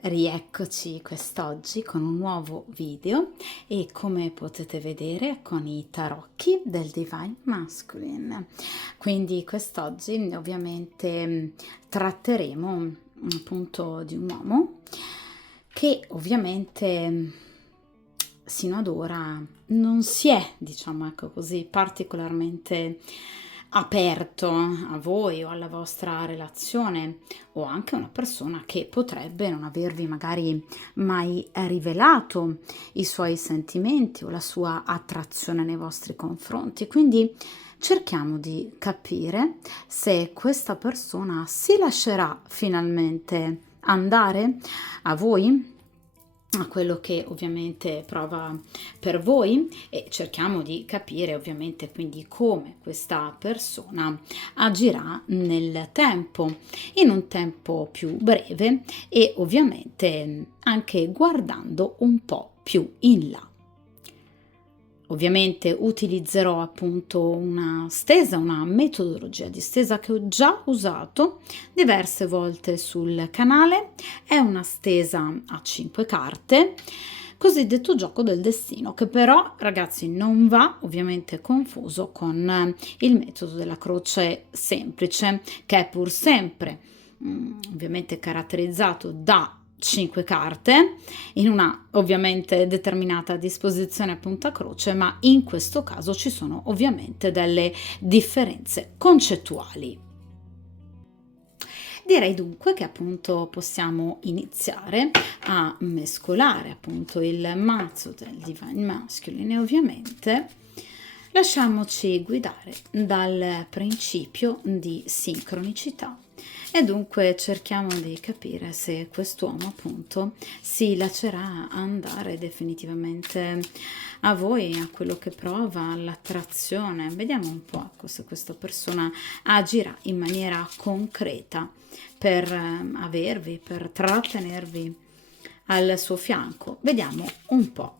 Rieccoci quest'oggi con un nuovo video e come potete vedere con i tarocchi del Divine Masculine. Quindi quest'oggi ovviamente tratteremo appunto di un uomo che ovviamente sino ad ora non si è, diciamo ecco così, particolarmente aperto a voi o alla vostra relazione, o anche una persona che potrebbe non avervi magari mai rivelato i suoi sentimenti o la sua attrazione nei vostri confronti. Quindi cerchiamo di capire se questa persona si lascerà finalmente andare a voi, a quello che ovviamente prova per voi, e cerchiamo di capire ovviamente quindi come questa persona agirà nel tempo, in un tempo più breve e ovviamente anche guardando un po' più in là. Ovviamente utilizzerò appunto una metodologia di stesa che ho già usato diverse volte sul canale. È una stesa a 5 carte, cosiddetto gioco del destino, che però ragazzi non va ovviamente confuso con il metodo della croce semplice, che è pur sempre ovviamente caratterizzato da 5 carte in una ovviamente determinata disposizione a punta croce, ma in questo caso ci sono ovviamente delle differenze concettuali. Direi dunque che appunto possiamo iniziare a mescolare appunto il mazzo del Divine Masculine e ovviamente lasciamoci guidare dal principio di sincronicità. E dunque cerchiamo di capire se quest'uomo appunto si lascerà andare definitivamente a voi, a quello che prova, all'attrazione. Vediamo un po' se questa persona agirà in maniera concreta per avervi, per trattenervi al suo fianco. Vediamo un po'.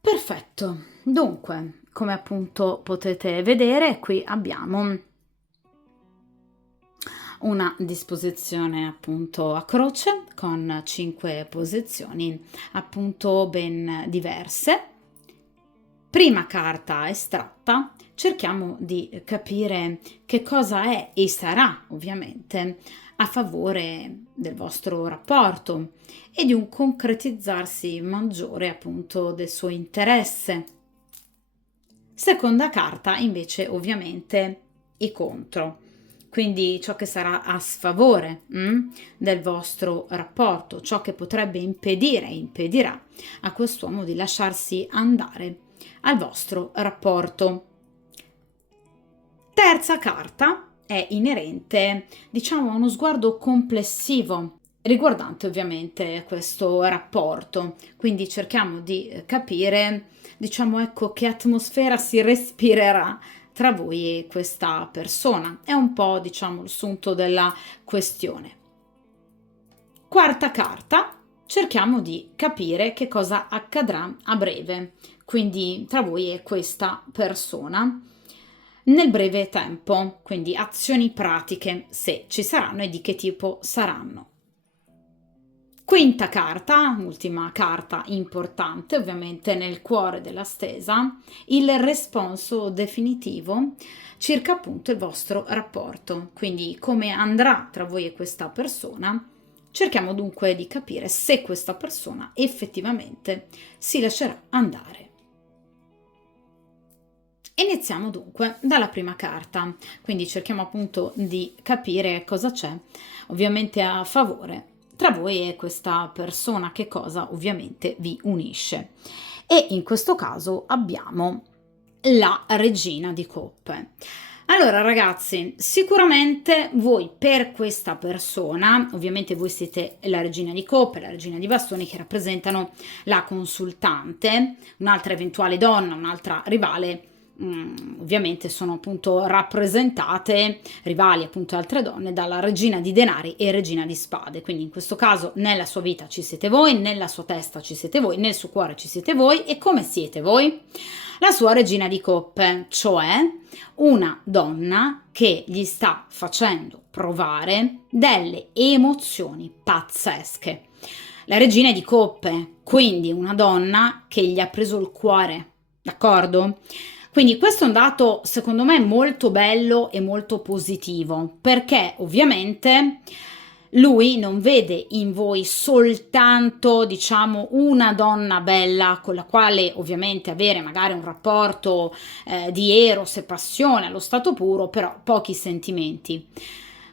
Perfetto, dunque, come appunto potete vedere, qui abbiamo una disposizione appunto a croce con 5 posizioni appunto ben diverse. Prima carta estratta, cerchiamo di capire che cosa è e sarà ovviamente a favore del vostro rapporto e di un concretizzarsi maggiore appunto del suo interesse. Seconda carta invece ovviamente i contro, quindi ciò che sarà a sfavore del vostro rapporto, ciò che potrebbe impedire e impedirà a quest'uomo di lasciarsi andare al vostro rapporto. Terza carta è inerente, diciamo, a uno sguardo complessivo riguardante ovviamente questo rapporto, quindi cerchiamo di capire, diciamo, ecco, che atmosfera si respirerà tra voi e questa persona. È un po', diciamo, il sunto della questione. Quarta carta, cerchiamo di capire che cosa accadrà a breve, quindi tra voi e questa persona nel breve tempo, quindi azioni pratiche, se ci saranno e di che tipo saranno. Quinta carta, ultima carta importante, ovviamente nel cuore della stesa, il responso definitivo circa appunto il vostro rapporto, quindi come andrà tra voi e questa persona. Cerchiamo dunque di capire se questa persona effettivamente si lascerà andare. Iniziamo dunque dalla prima carta, quindi cerchiamo appunto di capire cosa c'è ovviamente a favore tra voi e questa persona che cosa ovviamente vi unisce. E in questo caso abbiamo la regina di coppe. Allora ragazzi, sicuramente voi per questa persona, ovviamente voi siete la regina di coppe, la regina di bastoni che rappresentano la consultante, un'altra eventuale donna, un'altra rivale, ovviamente sono appunto rappresentate, rivali appunto altre donne, dalla regina di denari e regina di spade. Quindi in questo caso nella sua vita ci siete voi, nella sua testa ci siete voi, nel suo cuore ci siete voi. E come siete voi? La sua regina di coppe, cioè una donna che gli sta facendo provare delle emozioni pazzesche. La regina di coppe, quindi una donna che gli ha preso il cuore, d'accordo? Quindi questo è un dato secondo me molto bello e molto positivo, perché ovviamente lui non vede in voi soltanto, diciamo, una donna bella con la quale ovviamente avere magari un rapporto di eros e passione allo stato puro, però pochi sentimenti.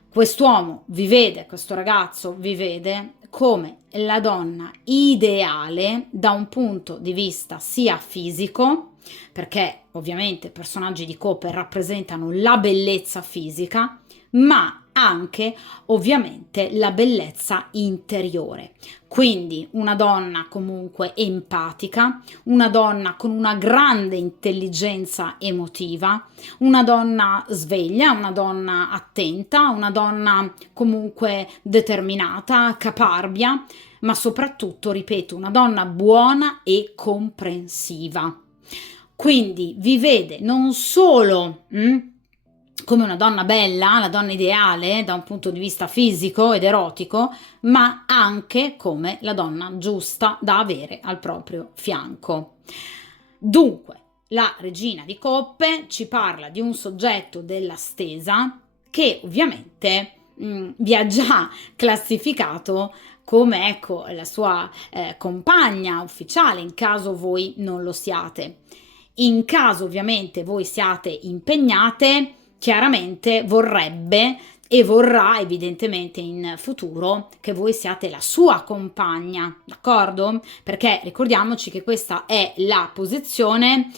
Quest'uomo vi vede, questo ragazzo vi vede come la donna ideale da un punto di vista sia fisico, perché ovviamente personaggi di coppe rappresentano la bellezza fisica, ma anche ovviamente la bellezza interiore. Quindi una donna comunque empatica, una donna con una grande intelligenza emotiva, una donna sveglia, una donna attenta, una donna comunque determinata, caparbia, ma soprattutto, ripeto, una donna buona e comprensiva. Quindi vi vede non solo come una donna bella, la donna ideale da un punto di vista fisico ed erotico, ma anche come la donna giusta da avere al proprio fianco. Dunque, la regina di coppe ci parla di un soggetto della stesa che ovviamente vi ha già classificato come, ecco, la sua compagna ufficiale, in caso voi non lo siate. In caso ovviamente voi siate impegnate, chiaramente vorrebbe e vorrà evidentemente in futuro che voi siate la sua compagna, d'accordo? Perché ricordiamoci che questa è la posizione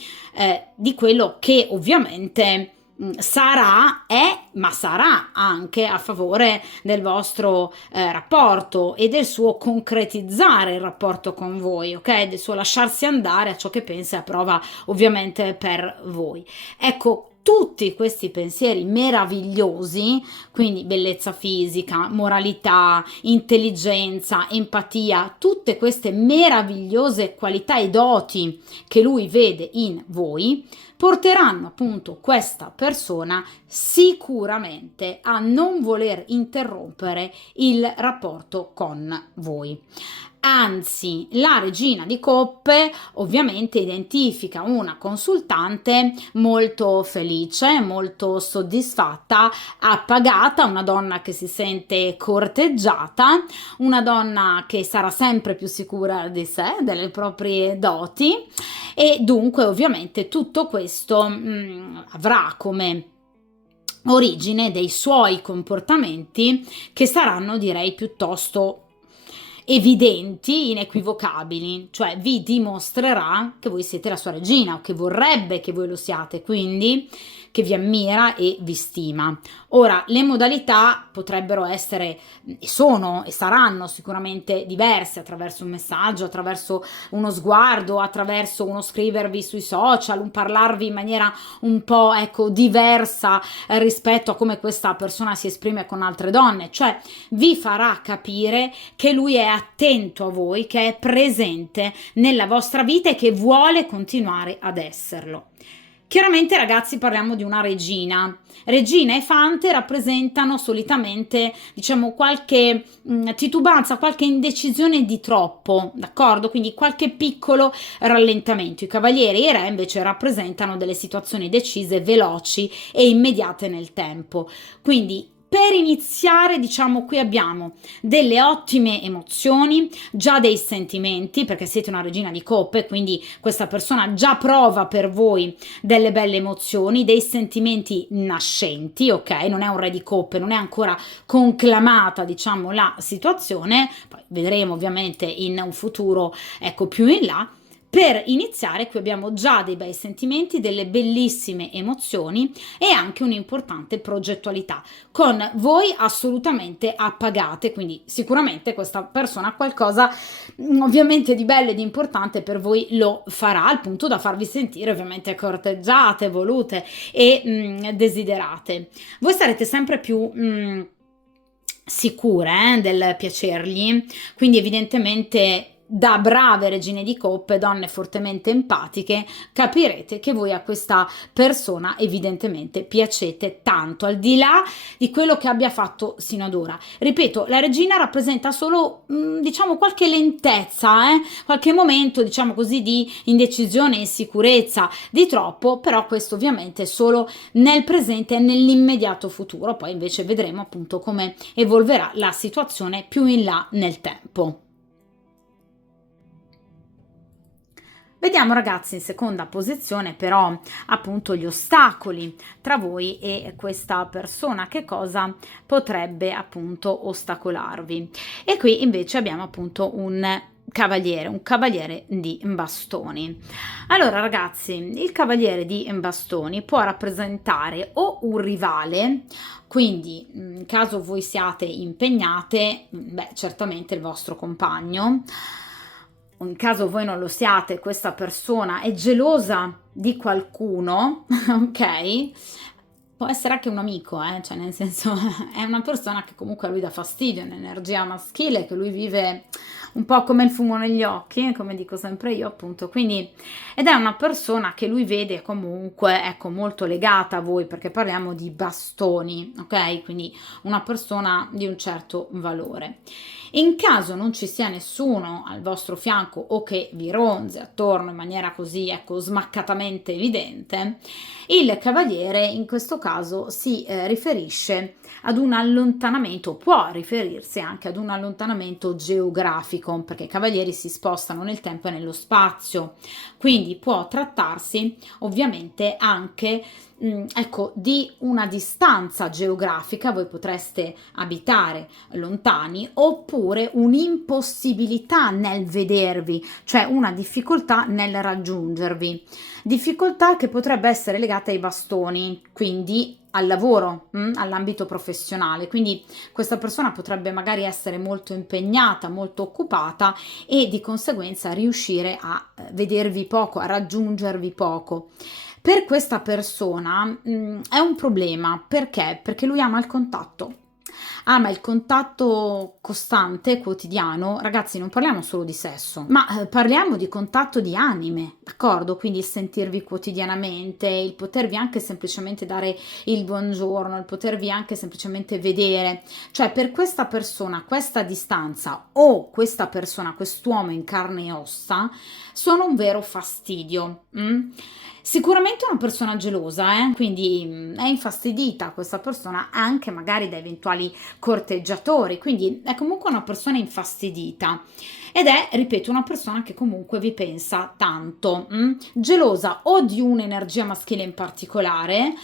di quello che ovviamente ma sarà anche a favore del vostro rapporto e del suo concretizzare il rapporto con voi, ok? Del suo lasciarsi andare a ciò che pensa e approva ovviamente per voi. Ecco, tutti questi pensieri meravigliosi, quindi bellezza fisica, moralità, intelligenza, empatia, tutte queste meravigliose qualità e doti che lui vede in voi, porteranno appunto questa persona sicuramente a non voler interrompere il rapporto con voi. Anzi, la regina di coppe ovviamente identifica una consultante molto felice, molto soddisfatta, appagata, una donna che si sente corteggiata, una donna che sarà sempre più sicura di sé, delle proprie doti, e dunque ovviamente tutto questo avrà come origine dei suoi comportamenti che saranno, direi, piuttosto evidenti, inequivocabili, cioè vi dimostrerà che voi siete la sua regina o che vorrebbe che voi lo siate, quindi che vi ammira e vi stima. Ora, le modalità potrebbero essere e sono e saranno sicuramente diverse, attraverso un messaggio, attraverso uno sguardo, attraverso uno scrivervi sui social, un parlarvi in maniera un po', ecco, diversa rispetto a come questa persona si esprime con altre donne, cioè vi farà capire che lui è attento a voi, che è presente nella vostra vita e che vuole continuare ad esserlo. Chiaramente ragazzi parliamo di una regina. Regina e fante rappresentano solitamente, diciamo, qualche titubanza, qualche indecisione di troppo, d'accordo? Quindi qualche piccolo rallentamento. I cavalieri e i re invece rappresentano delle situazioni decise, veloci e immediate nel tempo. Quindi per iniziare, diciamo, qui abbiamo delle ottime emozioni, già dei sentimenti, perché siete una regina di coppe, quindi questa persona già prova per voi delle belle emozioni, dei sentimenti nascenti, ok? Non è un re di coppe, non è ancora conclamata, diciamo, la situazione, poi vedremo ovviamente in un futuro, ecco, più in là. Per iniziare, qui abbiamo già dei bei sentimenti, delle bellissime emozioni e anche un'importante progettualità, con voi assolutamente appagate, quindi sicuramente questa persona qualcosa ovviamente di bello e di importante per voi lo farà, al punto da farvi sentire ovviamente corteggiate, volute e desiderate. Voi sarete sempre più sicure del piacergli, quindi evidentemente da brave regine di coppe, donne fortemente empatiche, capirete che voi a questa persona evidentemente piacete tanto, al di là di quello che abbia fatto sino ad ora. Ripeto, la regina rappresenta solo, diciamo, qualche lentezza, qualche momento, diciamo così, di indecisione e insicurezza di troppo, però questo ovviamente solo nel presente e nell'immediato futuro, poi invece vedremo appunto come evolverà la situazione più in là nel tempo. Vediamo ragazzi in seconda posizione però appunto gli ostacoli tra voi e questa persona, che cosa potrebbe appunto ostacolarvi. E qui invece abbiamo appunto un cavaliere di bastoni. Allora ragazzi, il cavaliere di bastoni può rappresentare o un rivale, quindi in caso voi siate impegnate, beh, certamente il vostro compagno. In caso voi non lo siate, questa persona è gelosa di qualcuno, ok? Può essere anche un amico, cioè nel senso è una persona che comunque a lui dà fastidio, è un'energia maschile che lui vive un po' come il fumo negli occhi, come dico sempre io appunto, quindi ed è una persona che lui vede comunque, ecco, molto legata a voi, perché parliamo di bastoni, ok? Quindi una persona di un certo valore. In caso non ci sia nessuno al vostro fianco o che vi ronzi attorno in maniera così, ecco, smaccatamente evidente, il cavaliere in questo caso si riferisce ad un allontanamento, può riferirsi anche ad un allontanamento geografico, perché i cavalieri si spostano nel tempo e nello spazio, quindi può trattarsi ovviamente anche ecco, di una distanza geografica, voi potreste abitare lontani, oppure un'impossibilità nel vedervi, cioè una difficoltà nel raggiungervi, difficoltà che potrebbe essere legata ai bastoni, quindi al lavoro, all'ambito professionale, quindi questa persona potrebbe magari essere molto impegnata, molto occupata e di conseguenza riuscire a vedervi poco, a raggiungervi poco. Per questa persona è un problema, perché? Perché lui ama il contatto costante, quotidiano. Ragazzi, non parliamo solo di sesso, ma parliamo di contatto di anime, d'accordo? Quindi il sentirvi quotidianamente, il potervi anche semplicemente dare il buongiorno, il potervi anche semplicemente vedere. Cioè, per questa persona, questa distanza o questa persona, quest'uomo in carne e ossa, sono un vero fastidio. Sicuramente una persona gelosa, quindi è infastidita questa persona anche magari da eventuali corteggiatori, quindi è comunque una persona infastidita ed è, ripeto, una persona che comunque vi pensa tanto, gelosa o di un'energia maschile in particolare,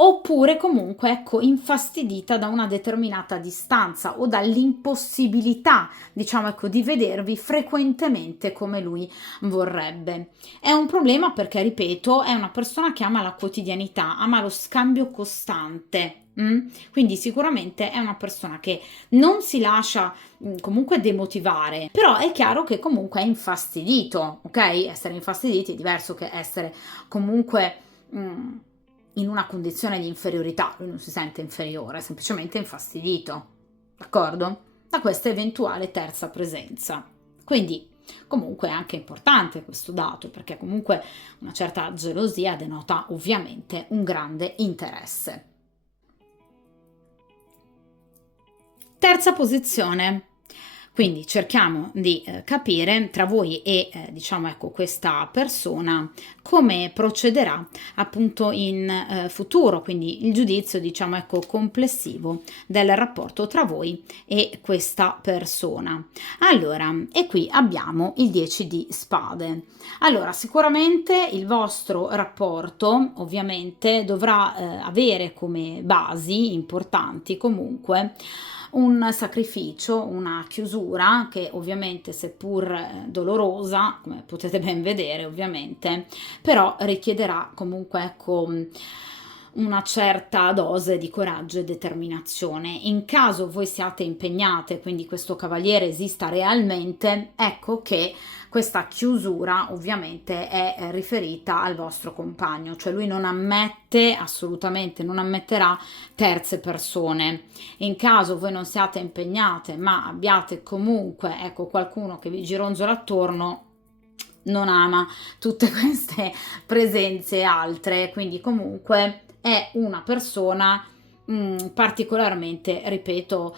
oppure comunque ecco infastidita da una determinata distanza o dall'impossibilità, diciamo ecco, di vedervi frequentemente come lui vorrebbe. È un problema perché, ripeto, è una persona che ama la quotidianità, ama lo scambio costante. Quindi sicuramente è una persona che non si lascia comunque demotivare, però è chiaro che comunque è infastidito, ok? Essere infastiditi è diverso che essere comunque in una condizione di inferiorità. Lui non si sente inferiore, è semplicemente infastidito, d'accordo? Da questa eventuale terza presenza. Quindi comunque è anche importante questo dato, perché comunque una certa gelosia denota ovviamente un grande interesse. Terza posizione. Quindi cerchiamo di capire tra voi e diciamo ecco questa persona come procederà appunto in futuro, quindi il giudizio diciamo ecco complessivo del rapporto tra voi e questa persona. Allora, e qui abbiamo il 10 di spade. Allora, sicuramente il vostro rapporto ovviamente dovrà avere come basi importanti comunque un sacrificio, una chiusura che ovviamente seppur dolorosa, come potete ben vedere ovviamente, però richiederà comunque ecco una certa dose di coraggio e determinazione. In caso voi siate impegnate, quindi questo cavaliere esista realmente, ecco che questa chiusura ovviamente è riferita al vostro compagno, cioè lui non ammette, assolutamente non ammetterà terze persone. In caso voi non siate impegnate ma abbiate comunque ecco qualcuno che vi gironzola attorno, non ama tutte queste presenze altre, quindi comunque è una persona particolarmente, ripeto,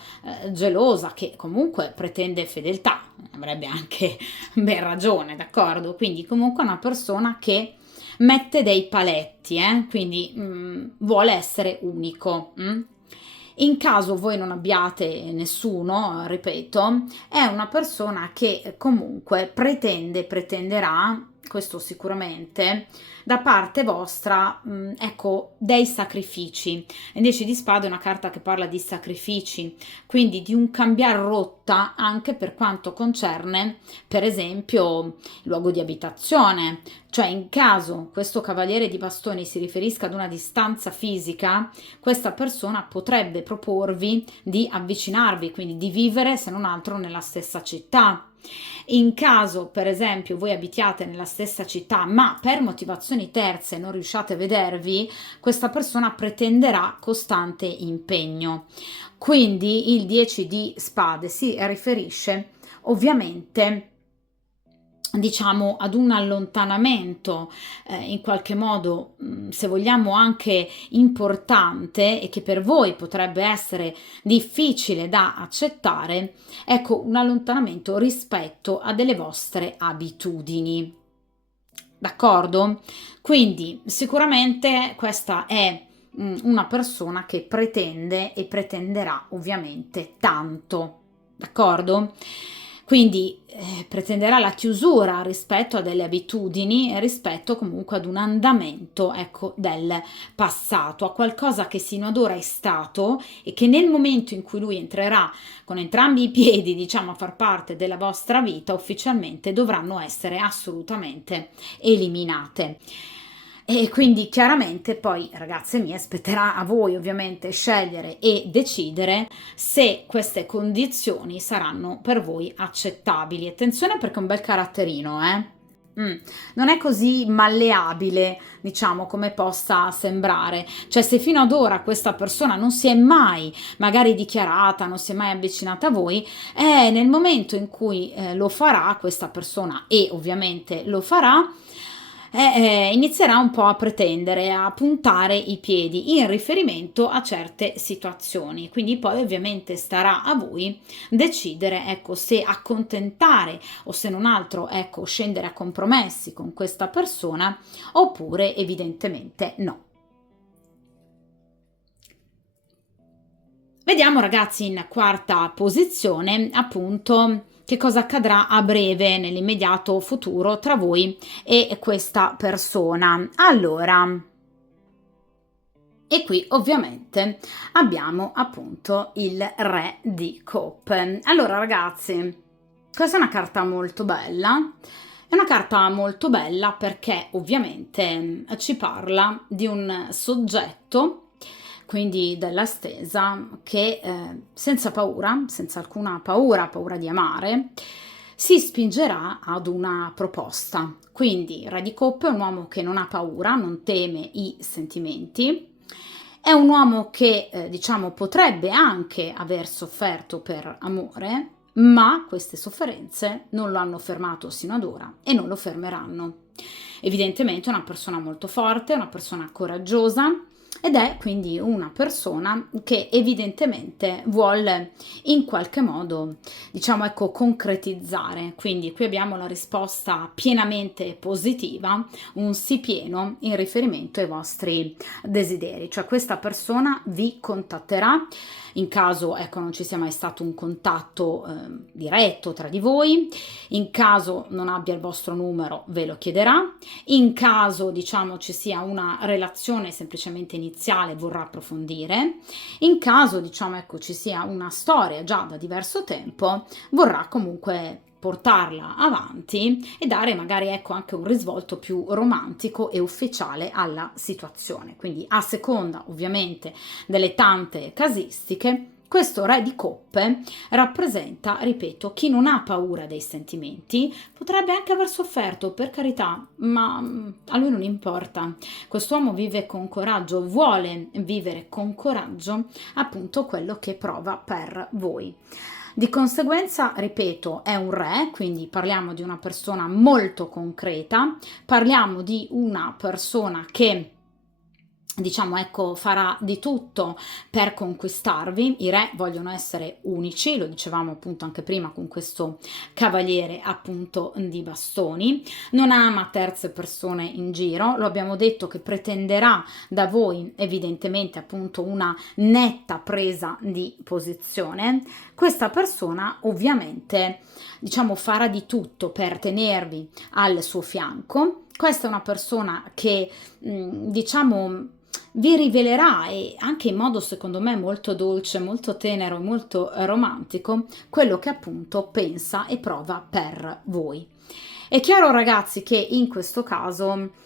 gelosa, che comunque pretende fedeltà, avrebbe anche ben ragione, d'accordo? Quindi comunque è una persona che mette dei paletti, quindi vuole essere unico. In caso voi non abbiate nessuno, ripeto, è una persona che comunque pretenderà, questo sicuramente, da parte vostra, ecco, dei sacrifici. Invece di spade è una carta che parla di sacrifici, quindi di un cambiare rotta anche per quanto concerne, per esempio, il luogo di abitazione. Cioè, in caso questo cavaliere di bastoni si riferisca ad una distanza fisica, questa persona potrebbe proporvi di avvicinarvi, quindi di vivere se non altro nella stessa città. In caso, per esempio, voi abitiate nella stessa città, ma per motivazioni terze non riusciate a vedervi, questa persona pretenderà costante impegno. Quindi il 10 di spade si riferisce ovviamente diciamo ad un allontanamento in qualche modo se vogliamo anche importante e che per voi potrebbe essere difficile da accettare, ecco un allontanamento rispetto a delle vostre abitudini, d'accordo? Quindi sicuramente questa è una persona che pretende e pretenderà ovviamente tanto, d'accordo? Quindi pretenderà la chiusura rispetto a delle abitudini e rispetto comunque ad un andamento, ecco, del passato, a qualcosa che sino ad ora è stato e che nel momento in cui lui entrerà con entrambi i piedi, diciamo, a far parte della vostra vita, ufficialmente dovranno essere assolutamente eliminate. E quindi chiaramente poi, ragazze mie, spetterà a voi ovviamente scegliere e decidere se queste condizioni saranno per voi accettabili. Attenzione perché è un bel caratterino, non è così malleabile, diciamo, come possa sembrare. Cioè, se fino ad ora questa persona non si è mai magari dichiarata, non si è mai avvicinata a voi, nel momento in cui lo farà questa persona e ovviamente lo farà, inizierà un po' a pretendere, a puntare i piedi in riferimento a certe situazioni. Quindi poi ovviamente starà a voi decidere, ecco, se accontentare o se non altro, ecco, scendere a compromessi con questa persona oppure evidentemente no. Vediamo ragazzi in quarta posizione appunto che cosa accadrà a breve nell'immediato futuro tra voi e questa persona. Allora, e qui ovviamente abbiamo appunto il re di coppe. Allora ragazzi, questa è una carta molto bella. È una carta molto bella perché ovviamente ci parla di un soggetto, quindi della stesa, che senza paura, senza alcuna paura di amare, si spingerà ad una proposta. Quindi Re di Coppe è un uomo che non ha paura, non teme i sentimenti, è un uomo che diciamo potrebbe anche aver sofferto per amore, ma queste sofferenze non lo hanno fermato sino ad ora e non lo fermeranno. Evidentemente è una persona molto forte, una persona coraggiosa, ed è quindi una persona che evidentemente vuole in qualche modo, diciamo, ecco, concretizzare. Quindi qui abbiamo la risposta pienamente positiva, un sì pieno in riferimento ai vostri desideri, cioè questa persona vi contatterà in caso, ecco, non ci sia mai stato un contatto diretto tra di voi, in caso non abbia il vostro numero ve lo chiederà, in caso, diciamo, ci sia una relazione semplicemente iniziale, vorrà approfondire, in caso, diciamo, ecco, ci sia una storia già da diverso tempo, vorrà comunque portarla avanti e dare magari, ecco, anche un risvolto più romantico e ufficiale alla situazione. Quindi a seconda ovviamente delle tante casistiche, questo re di coppe rappresenta, ripeto, chi non ha paura dei sentimenti, potrebbe anche aver sofferto, per carità, ma a lui non importa. Quest'uomo vive con coraggio, vuole vivere con coraggio appunto quello che prova per voi. Di conseguenza, ripeto, è un re, quindi parliamo di una persona molto concreta, parliamo di una persona che, diciamo, ecco, farà di tutto per conquistarvi. I re vogliono essere unici, lo dicevamo appunto anche prima con questo cavaliere appunto di bastoni, non ama terze persone in giro, lo abbiamo detto che pretenderà da voi evidentemente appunto una netta presa di posizione. Questa persona ovviamente, diciamo, farà di tutto per tenervi al suo fianco. Questa è una persona che, diciamo, vi rivelerà, e anche in modo secondo me molto dolce, molto tenero, molto romantico, quello che appunto pensa e prova per voi. È chiaro, ragazzi, che in questo caso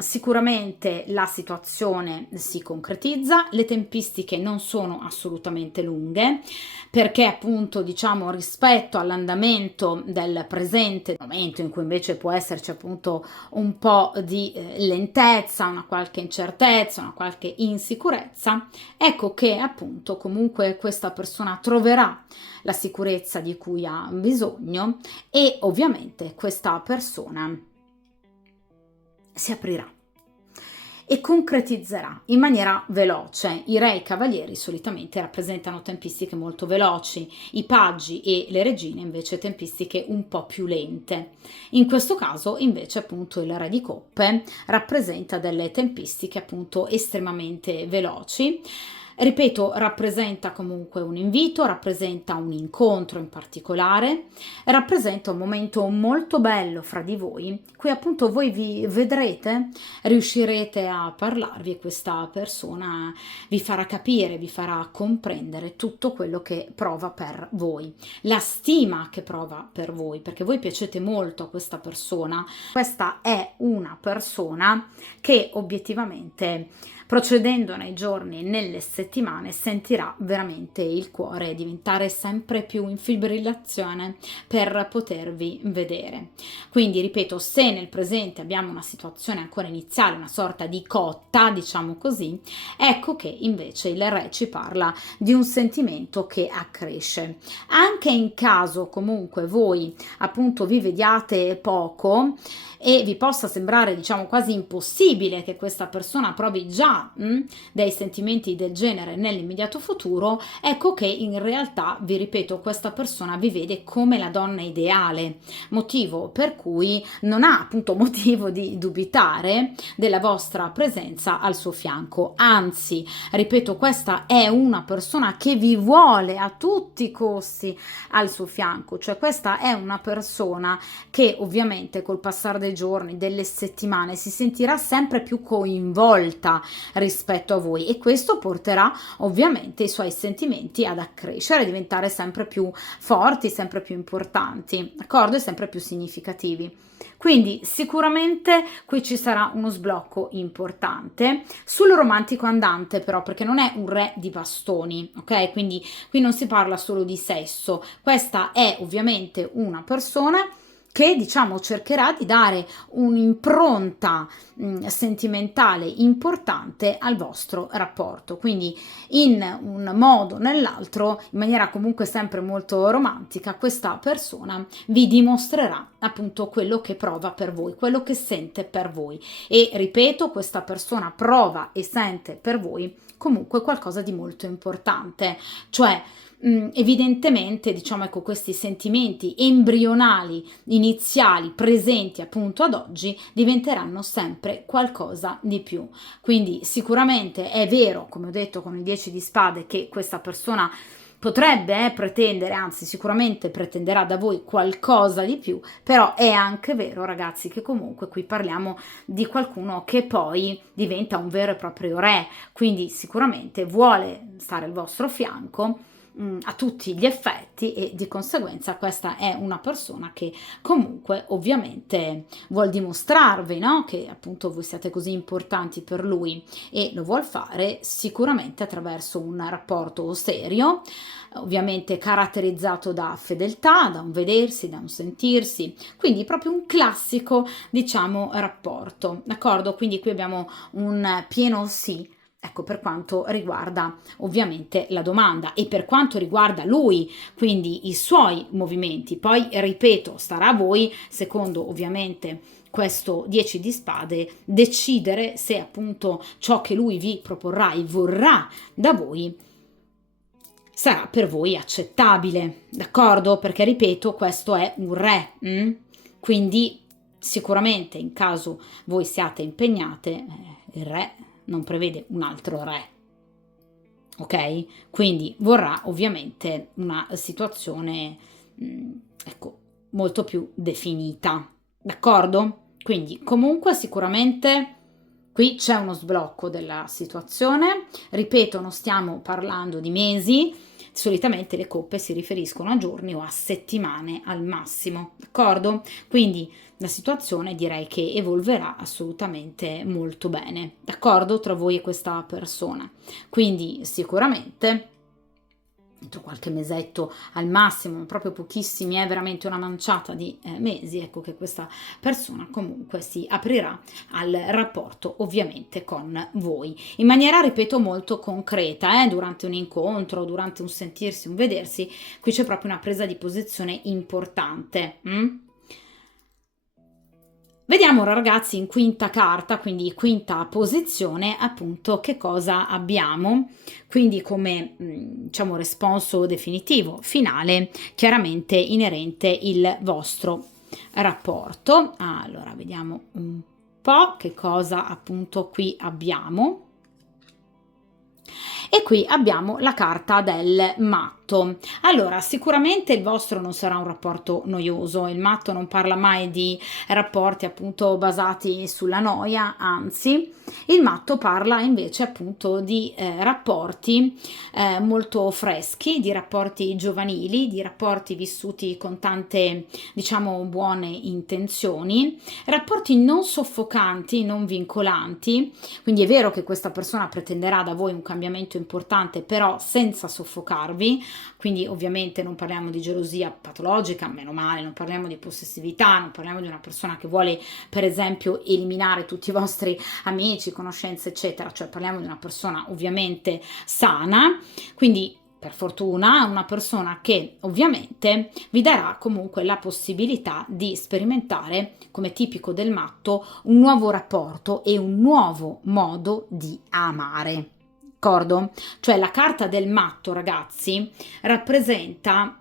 sicuramente la situazione si concretizza, le tempistiche non sono assolutamente lunghe, perché appunto, diciamo, rispetto all'andamento del presente momento in cui invece può esserci appunto un po' di lentezza, una qualche incertezza, una qualche insicurezza, ecco che appunto comunque questa persona troverà la sicurezza di cui ha bisogno, e ovviamente questa persona si aprirà e concretizzerà in maniera veloce. I re e i cavalieri solitamente rappresentano tempistiche molto veloci, i paggi e le regine invece tempistiche un po' più lente. In questo caso invece appunto il re di coppe rappresenta delle tempistiche appunto estremamente veloci. Ripeto, rappresenta comunque un invito, rappresenta un incontro in particolare, rappresenta un momento molto bello fra di voi, qui appunto voi vi vedrete, riuscirete a parlarvi e questa persona vi farà capire, vi farà comprendere tutto quello che prova per voi, la stima che prova per voi, perché voi piacete molto a questa persona. Questa è una persona che obiettivamente, procedendo nei giorni e nelle settimane, sentirà veramente il cuore diventare sempre più in fibrillazione per potervi vedere. Quindi, ripeto, se nel presente abbiamo una situazione ancora iniziale, una sorta di cotta, diciamo così, ecco che invece il re ci parla di un sentimento che accresce. Anche in caso comunque voi appunto vi vediate poco e vi possa sembrare, diciamo, quasi impossibile che questa persona provi già dei sentimenti del genere nell'immediato futuro, ecco che in realtà, vi ripeto, questa persona vi vede come la donna ideale, motivo per cui non ha appunto motivo di dubitare della vostra presenza al suo fianco. Anzi, ripeto, questa è una persona che vi vuole a tutti i costi al suo fianco, cioè questa è una persona che ovviamente col passare dei giorni, delle settimane, si sentirà sempre più coinvolta rispetto a voi, e questo porterà ovviamente i suoi sentimenti ad accrescere, a diventare sempre più forti, sempre più importanti, d'accordo? E sempre più significativi. Quindi sicuramente qui ci sarà uno sblocco importante sul romantico andante, però, perché non è un re di bastoni, ok? Quindi qui non si parla solo di sesso, questa è ovviamente una persona che diciamo cercherà di dare un'impronta sentimentale importante al vostro rapporto, quindi in un modo o nell'altro, in maniera comunque sempre molto romantica, questa persona vi dimostrerà appunto quello che prova per voi, quello che sente per voi. E ripeto, questa persona prova e sente per voi comunque qualcosa di molto importante, cioè evidentemente diciamo ecco questi sentimenti embrionali iniziali presenti appunto ad oggi diventeranno sempre qualcosa di più. Quindi sicuramente è vero, come ho detto con il 10 di spade, che questa persona potrebbe pretendere, anzi sicuramente pretenderà da voi qualcosa di più, però è anche vero ragazzi che comunque qui parliamo di qualcuno che poi diventa un vero e proprio re, quindi sicuramente vuole stare al vostro fianco a tutti gli effetti, e di conseguenza questa è una persona che comunque ovviamente vuol dimostrarvi, no? Che appunto voi siete così importanti per lui, e lo vuol fare sicuramente attraverso un rapporto serio, ovviamente caratterizzato da fedeltà, da un vedersi, da un sentirsi, quindi proprio un classico diciamo rapporto, d'accordo? Quindi qui abbiamo un pieno sì. Ecco, per quanto riguarda ovviamente la domanda, e per quanto riguarda lui, quindi i suoi movimenti. Poi, ripeto, starà a voi, secondo ovviamente questo 10 di spade, decidere se appunto ciò che lui vi proporrà e vorrà da voi sarà per voi accettabile, d'accordo? Perché, ripeto, questo è un re, quindi sicuramente in caso voi siate impegnate, il re non prevede un altro re, ok? Quindi vorrà ovviamente una situazione, ecco, molto più definita, d'accordo? Quindi comunque sicuramente qui c'è uno sblocco della situazione, ripeto, non stiamo parlando di mesi, solitamente le coppe si riferiscono a giorni o a settimane al massimo, d'accordo? Quindi la situazione direi che evolverà assolutamente molto bene, d'accordo? Tra voi e questa persona. Quindi sicuramente entro qualche mesetto al massimo, proprio pochissimi, è veramente una manciata di mesi, ecco che questa persona comunque si aprirà al rapporto ovviamente con voi, in maniera, ripeto, molto concreta, durante un incontro, durante un sentirsi, un vedersi, qui c'è proprio una presa di posizione importante. Vediamo ora ragazzi in quinta carta, quindi quinta posizione, appunto che cosa abbiamo, quindi come diciamo responso definitivo, finale, chiaramente inerente il vostro rapporto. Allora vediamo un po' che cosa appunto qui abbiamo. E qui abbiamo la carta del matto. Allora, sicuramente il vostro non sarà un rapporto noioso, il matto non parla mai di rapporti appunto basati sulla noia, anzi, il matto parla invece appunto di rapporti molto freschi, di rapporti giovanili, di rapporti vissuti con tante, diciamo, buone intenzioni, rapporti non soffocanti, non vincolanti, quindi è vero che questa persona pretenderà da voi un cambiamento importante, però senza soffocarvi, quindi ovviamente non parliamo di gelosia patologica, meno male, non parliamo di possessività, non parliamo di una persona che vuole per esempio eliminare tutti i vostri amici, conoscenze eccetera, cioè parliamo di una persona ovviamente sana, quindi per fortuna una persona che ovviamente vi darà comunque la possibilità di sperimentare, come tipico del matto, un nuovo rapporto e un nuovo modo di amare. D'accordo? Cioè la carta del matto, ragazzi, rappresenta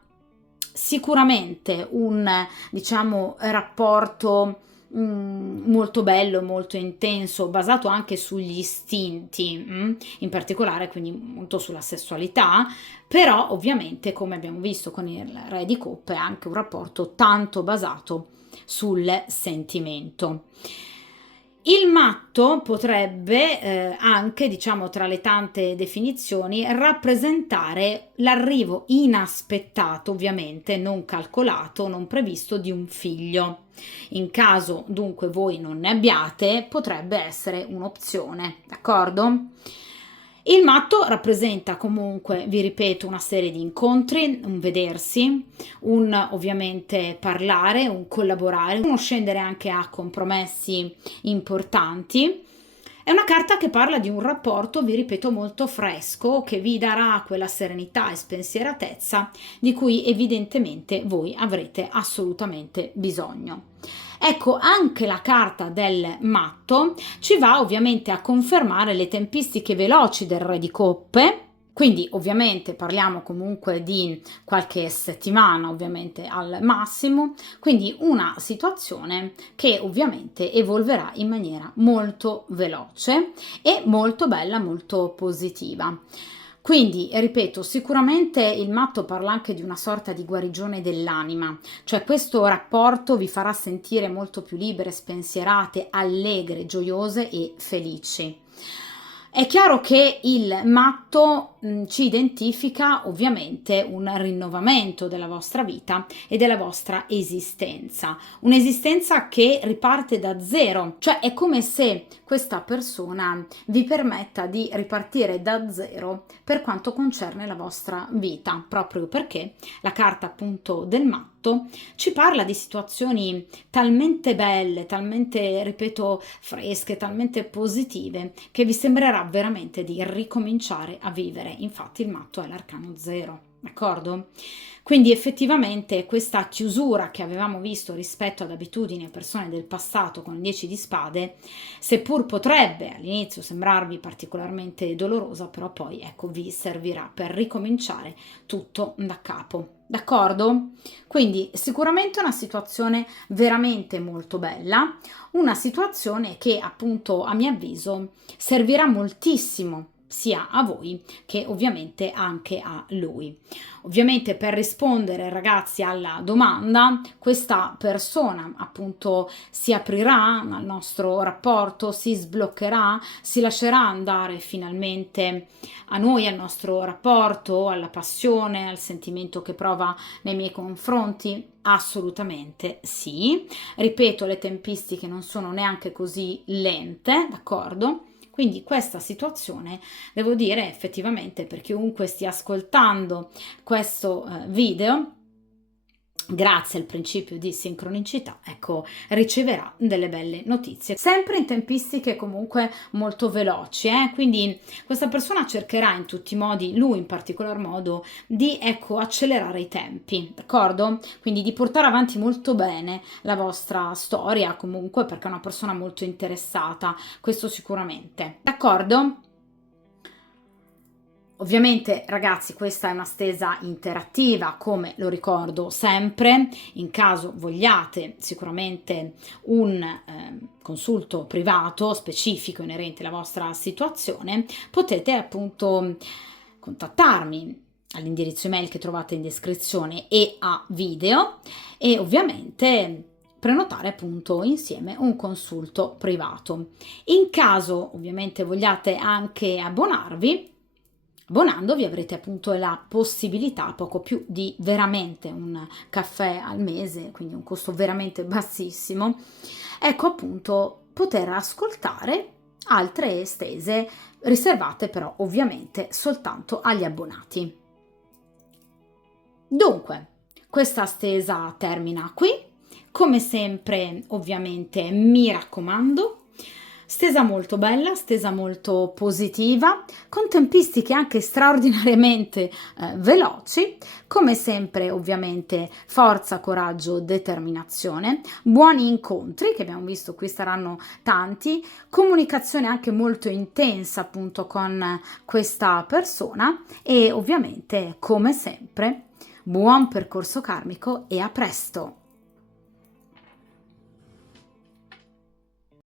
sicuramente un, diciamo, rapporto molto bello, molto intenso, basato anche sugli istinti, in particolare quindi molto sulla sessualità, però ovviamente come abbiamo visto con il re di coppe è anche un rapporto tanto basato sul sentimento. Il matto potrebbe anche, diciamo, tra le tante definizioni, rappresentare l'arrivo inaspettato, ovviamente non calcolato, non previsto, di un figlio. In caso dunque voi non ne abbiate, potrebbe essere un'opzione, d'accordo? Il matto rappresenta comunque, vi ripeto, una serie di incontri, un vedersi, un ovviamente parlare, un collaborare, uno scendere anche a compromessi importanti. È una carta che parla di un rapporto, vi ripeto, molto fresco, che vi darà quella serenità e spensieratezza di cui evidentemente voi avrete assolutamente bisogno. Ecco, anche la carta del matto ci va ovviamente a confermare le tempistiche veloci del Re di Coppe, quindi ovviamente parliamo comunque di qualche settimana ovviamente al massimo, quindi una situazione che ovviamente evolverà in maniera molto veloce e molto bella, molto positiva. Quindi, ripeto, sicuramente il matto parla anche di una sorta di guarigione dell'anima, cioè questo rapporto vi farà sentire molto più libere, spensierate, allegre, gioiose e felici. È chiaro che il matto ci identifica ovviamente un rinnovamento della vostra vita e della vostra esistenza, un'esistenza che riparte da zero, cioè è come se questa persona vi permetta di ripartire da zero per quanto concerne la vostra vita, proprio perché la carta appunto del matto ci parla di situazioni talmente belle, talmente, ripeto, fresche, talmente positive, che vi sembrerà veramente di ricominciare a vivere. Infatti il matto è l'arcano 0, d'accordo? Quindi effettivamente questa chiusura che avevamo visto rispetto ad abitudini e persone del passato con il 10 di spade, seppur potrebbe all'inizio sembrarvi particolarmente dolorosa, però poi ecco vi servirà per ricominciare tutto da capo. D'accordo? Quindi sicuramente una situazione veramente molto bella, una situazione che appunto a mio avviso servirà moltissimo sia a voi che ovviamente anche a lui. Ovviamente per rispondere ragazzi alla domanda, questa persona appunto si aprirà al nostro rapporto, si sbloccherà, si lascerà andare finalmente a noi, al nostro rapporto, alla passione, al sentimento che prova nei miei confronti? Assolutamente sì. Ripeto, le tempistiche non sono neanche così lente, d'accordo? Quindi questa situazione, devo dire effettivamente per chiunque stia ascoltando questo video, grazie al principio di sincronicità, ecco, riceverà delle belle notizie. Sempre in tempistiche comunque molto veloci, quindi questa persona cercherà in tutti i modi, lui in particolar modo, di ecco, accelerare i tempi, d'accordo? Quindi di portare avanti molto bene la vostra storia comunque perché è una persona molto interessata, questo sicuramente, d'accordo? Ovviamente ragazzi questa è una stesa interattiva, come lo ricordo sempre, in caso vogliate sicuramente un consulto privato specifico inerente alla vostra situazione, potete appunto contattarmi all'indirizzo email che trovate in descrizione e a video e ovviamente prenotare appunto insieme un consulto privato. In caso ovviamente vogliate anche abbonarvi, abbonandovi avrete appunto la possibilità, poco più di veramente un caffè al mese, quindi un costo veramente bassissimo, ecco appunto poter ascoltare altre estese riservate però ovviamente soltanto agli abbonati. Dunque, questa stesa termina qui, come sempre ovviamente mi raccomando, stesa molto bella, stesa molto positiva, con tempistiche anche straordinariamente veloci, come sempre ovviamente forza, coraggio, determinazione, buoni incontri che abbiamo visto qui saranno tanti, comunicazione anche molto intensa appunto con questa persona e ovviamente come sempre buon percorso karmico e a presto!